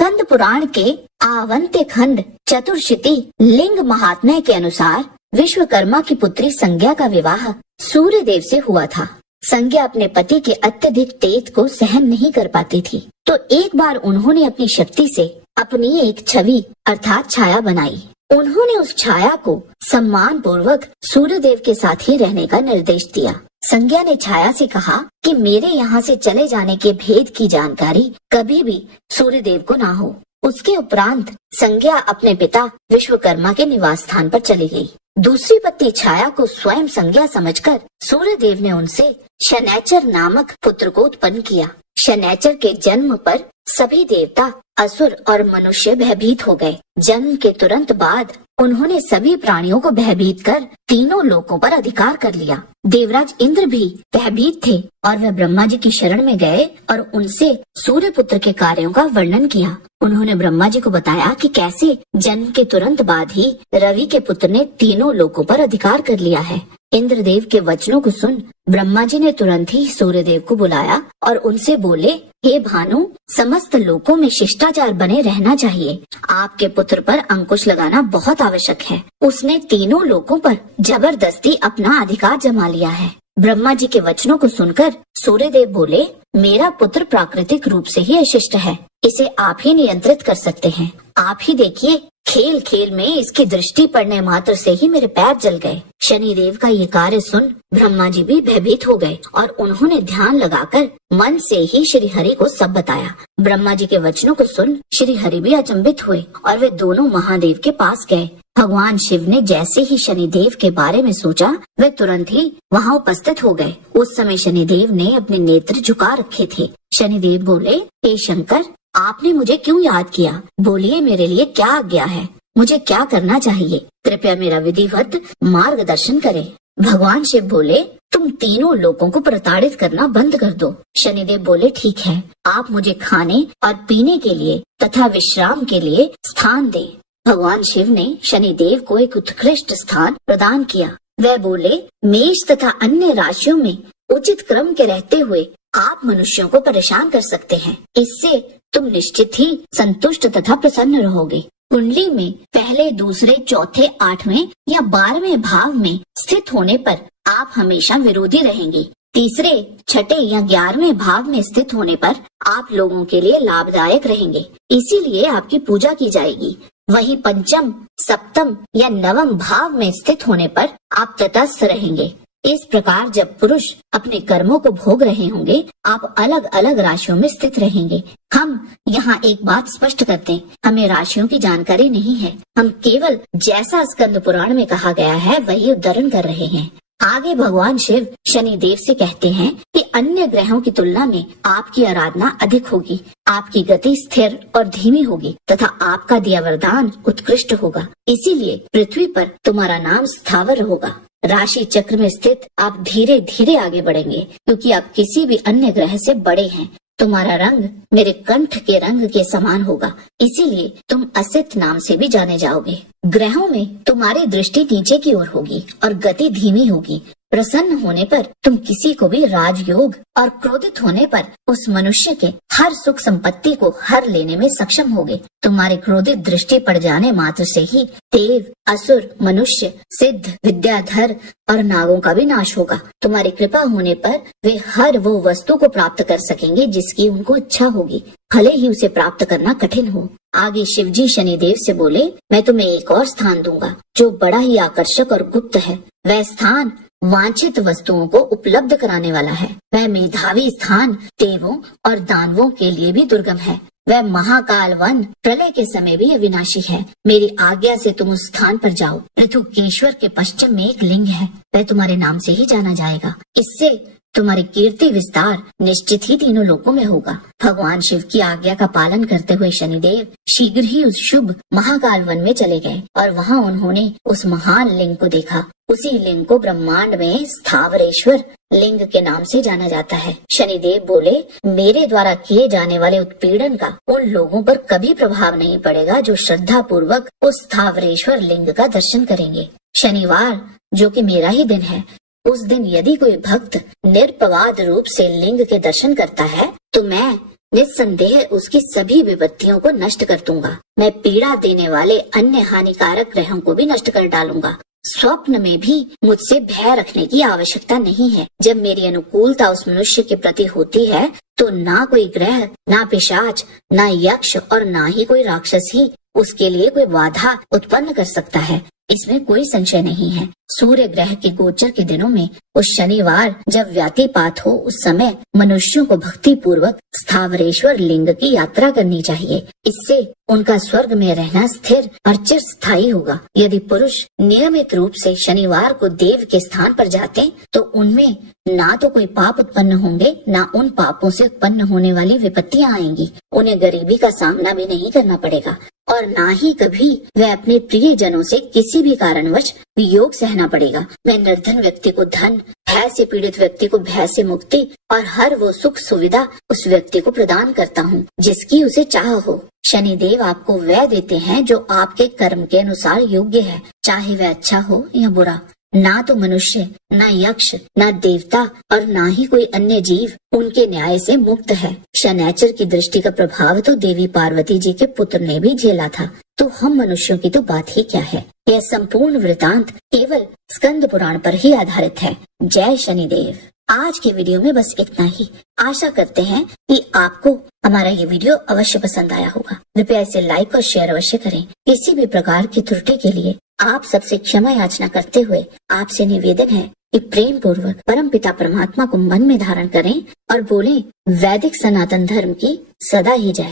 स्कंद पुराण के आवंत्य खंड चतुर्शीति लिंग महात्म्य के अनुसार विश्वकर्मा की पुत्री संज्ञा का विवाह सूर्य देव से हुआ था। संज्ञा अपने पति के अत्यधिक तेज को सहन नहीं कर पाती थी, तो एक बार उन्होंने अपनी शक्ति से अपनी एक छवि अर्थात छाया बनाई। उन्होंने उस छाया को सम्मान पूर्वक सूर्य देव के साथ ही रहने का निर्देश दिया। संज्ञा ने छाया से कहा कि मेरे यहाँ से चले जाने के भेद की जानकारी कभी भी सूर्य देव को ना हो। उसके उपरांत संज्ञा अपने पिता विश्वकर्मा के निवास स्थान पर चली गई। दूसरी पत्नी छाया को स्वयं संज्ञा समझकर सूर्य देव ने उनसे शनैचर नामक पुत्र को उत्पन्न किया। शनैचर के जन्म पर सभी देवता, असुर और मनुष्य भयभीत हो गए। जन्म के तुरंत बाद उन्होंने सभी प्राणियों को भयभीत कर तीनों लोकों पर अधिकार कर लिया। देवराज इंद्र भी भयभीत थे और वे ब्रह्मा जी की शरण में गए और उनसे सूर्य पुत्र के कार्यों का वर्णन किया। उन्होंने ब्रह्मा जी को बताया कि कैसे जन्म के तुरंत बाद ही रवि के पुत्र ने तीनों लोकों पर अधिकार कर लिया है। इंद्रदेव के वचनों को सुन ब्रह्मा जी ने तुरंत ही सूर्य देव को बुलाया और उनसे बोले, हे भानु, समस्त लोकों में शिष्टाचार बने रहना चाहिए। आपके पुत्र पर अंकुश लगाना बहुत आवश्यक है। उसने तीनों लोकों पर जबरदस्ती अपना अधिकार जमा लिया है। ब्रह्मा जी के वचनों को सुनकर सूर्य देव बोले, मेरा पुत्र प्राकृतिक रूप से ही अशिष्ट है, इसे आप ही नियंत्रित कर सकते हैं। आप ही देखिए, खेल खेल में इसकी दृष्टि पड़ने मात्र से ही मेरे पैर जल गए। शनिदेव का ये कार्य सुन ब्रह्मा जी भी भयभीत हो गए और उन्होंने ध्यान लगाकर मन से ही श्री हरि को सब बताया। ब्रह्मा जी के वचनों को सुन श्री हरि भी अचंभित हुए और वे दोनों महादेव के पास गए। भगवान शिव ने जैसे ही शनिदेव के बारे में सोचा, वे तुरंत ही वहाँ उपस्थित हो गए। उस समय शनिदेव ने अपने नेत्र झुका रखे थे। शनिदेव बोले, हे शंकर, आपने मुझे क्यों याद किया? बोलिए, मेरे लिए क्या आज्ञा है? मुझे क्या करना चाहिए? कृपया मेरा विधिवत मार्गदर्शन करें। भगवान शिव बोले, तुम तीनों लोगों को प्रताड़ित करना बंद कर दो। शनिदेव बोले, ठीक है, आप मुझे खाने और पीने के लिए तथा विश्राम के लिए स्थान दें। भगवान शिव ने शनिदेव को एक उत्कृष्ट स्थान प्रदान किया। वह बोले, मेष तथा अन्य राशियों में उचित क्रम के रहते हुए आप मनुष्यों को परेशान कर सकते हैं। इससे तुम निश्चित ही संतुष्ट तथा प्रसन्न रहोगे। कुंडली में पहले, दूसरे, चौथे, 8वें या 12वें भाव में स्थित होने पर आप हमेशा विरोधी रहेंगे। तीसरे, छठे या 11वें भाव में स्थित होने पर आप लोगों के लिए लाभदायक रहेंगे, इसीलिए आपकी पूजा की जाएगी। वही पंचम, सप्तम या 9वें भाव में स्थित होने पर आप तटस्थ रहेंगे। इस प्रकार जब पुरुष अपने कर्मों को भोग रहे होंगे, आप अलग अलग राशियों में स्थित रहेंगे। हम यहाँ एक बात स्पष्ट करते हैं, हमें राशियों की जानकारी नहीं है। हम केवल जैसा स्कंद पुराण में कहा गया है वही उद्धरण कर रहे हैं। आगे भगवान शिव शनिदेव से कहते हैं कि अन्य ग्रहों की तुलना में आपकी आराधना अधिक होगी, आपकी गति स्थिर और धीमी होगी तथा आपका दिया वरदान उत्कृष्ट होगा। इसीलिए पृथ्वी पर तुम्हारा नाम स्थावर होगा। राशि चक्र में स्थित आप धीरे धीरे आगे बढ़ेंगे, क्योंकि आप किसी भी अन्य ग्रह से बड़े हैं। तुम्हारा रंग मेरे कंठ के रंग के समान होगा, इसीलिए तुम असित नाम से भी जाने जाओगे। ग्रहों में तुम्हारी दृष्टि नीचे की ओर होगी और गति धीमी होगी। प्रसन्न होने पर तुम किसी को भी राजयोग और क्रोधित होने पर उस मनुष्य के हर सुख संपत्ति को हर लेने में सक्षम होगे। तुम्हारे क्रोधित दृष्टि पड़ जाने मात्र से ही देव, असुर, मनुष्य, सिद्ध, विद्याधर और नागों का भी नाश होगा। तुम्हारी कृपा होने पर वे हर वो वस्तु को प्राप्त कर सकेंगे जिसकी उनको इच्छा होगी, भले ही उसे प्राप्त करना कठिन हो। आगे शिवजी शनिदेव से बोले, मैं तुम्हें एक और स्थान दूंगा जो बड़ा ही आकर्षक और गुप्त है। वह स्थान वांछित वस्तुओं को उपलब्ध कराने वाला है। वह मेधावी स्थान देवों और दानवों के लिए भी दुर्गम है। वह महाकाल वन प्रलय के समय भी अविनाशी है। मेरी आज्ञा से तुम उस स्थान पर जाओ। ऋतुकेश्वर के पश्चिम में एक लिंग है, वह तुम्हारे नाम से ही जाना जाएगा। इससे तुम्हारी कीर्ति विस्तार निश्चित ही तीनों लोकों में होगा। भगवान शिव की आज्ञा का पालन करते हुए शनिदेव शीघ्र ही उस शुभ महाकाल वन में चले गए और वहाँ उन्होंने उस महान लिंग को देखा। उसी लिंग को ब्रह्मांड में स्थावरेश्वर लिंग के नाम से जाना जाता है। शनिदेव बोले, मेरे द्वारा किए जाने वाले उत्पीड़न का उन लोगों पर कभी प्रभाव नहीं पड़ेगा जो श्रद्धा पूर्वक उस स्थावरेश्वर लिंग का दर्शन करेंगे। शनिवार, जो कि मेरा ही दिन है, उस दिन यदि कोई भक्त निर्पवाद रूप से लिंग के दर्शन करता है तो मैं निस्संदेह उसकी सभी विपत्तियों को नष्ट कर दूंगा। मैं पीड़ा देने वाले अन्य हानिकारक ग्रहों को भी नष्ट कर डालूंगा। स्वप्न में भी मुझसे भय रखने की आवश्यकता नहीं है। जब मेरी अनुकूलता उस मनुष्य के प्रति होती है तो ना कोई ग्रह, ना पिशाच, ना यक्ष और ना ही कोई राक्षस ही उसके लिए कोई बाधा उत्पन्न कर सकता है। इसमें कोई संशय नहीं है। सूर्य ग्रह के गोचर के दिनों में उस शनिवार जब व्यतिपात हो, उस समय मनुष्यों को भक्ति पूर्वक स्थावरेश्वर लिंग की यात्रा करनी चाहिए। इससे उनका स्वर्ग में रहना स्थिर और चिरस्थायी होगा। यदि पुरुष नियमित रूप से शनिवार को देव के स्थान पर जाते तो उनमें ना तो कोई पाप उत्पन्न होंगे, ना उन पापों से उत्पन्न होने वाली विपत्तियां आएंगी। उन्हें गरीबी का सामना भी नहीं करना पड़ेगा और ना ही कभी वह अपने प्रिय जनों से किसी भी कारणवश वियोग सहना पड़ेगा। मैं निर्धन व्यक्ति को धन, भय से पीड़ित व्यक्ति को भय से मुक्ति और हर वो सुख सुविधा उस व्यक्ति को प्रदान करता हूँ जिसकी उसे चाह हो। शनिदेव आपको वह देते हैं जो आपके कर्म के अनुसार योग्य है, चाहे वह अच्छा हो या बुरा। ना तो मनुष्य, ना यक्ष, ना देवता और ना ही कोई अन्य जीव उनके न्याय से मुक्त है। शनैचर की दृष्टि का प्रभाव तो देवी पार्वती जी के पुत्र ने भी झेला था, तो हम मनुष्यों की तो बात ही क्या है। यह संपूर्ण वृतांत केवल स्कंद पुराण पर ही आधारित है। जय शनिदेव। आज के वीडियो में बस इतना ही। आशा करते हैं कि आपको हमारा ये वीडियो अवश्य पसंद आया होगा। कृपया इसे लाइक और शेयर अवश्य करें। किसी भी प्रकार की त्रुटि के लिए आप सबसे क्षमा याचना करते हुए आपसे निवेदन है कि प्रेम पूर्वक परम पिता परमात्मा को मन में धारण करें और बोलें, वैदिक सनातन धर्म की सदा ही जय।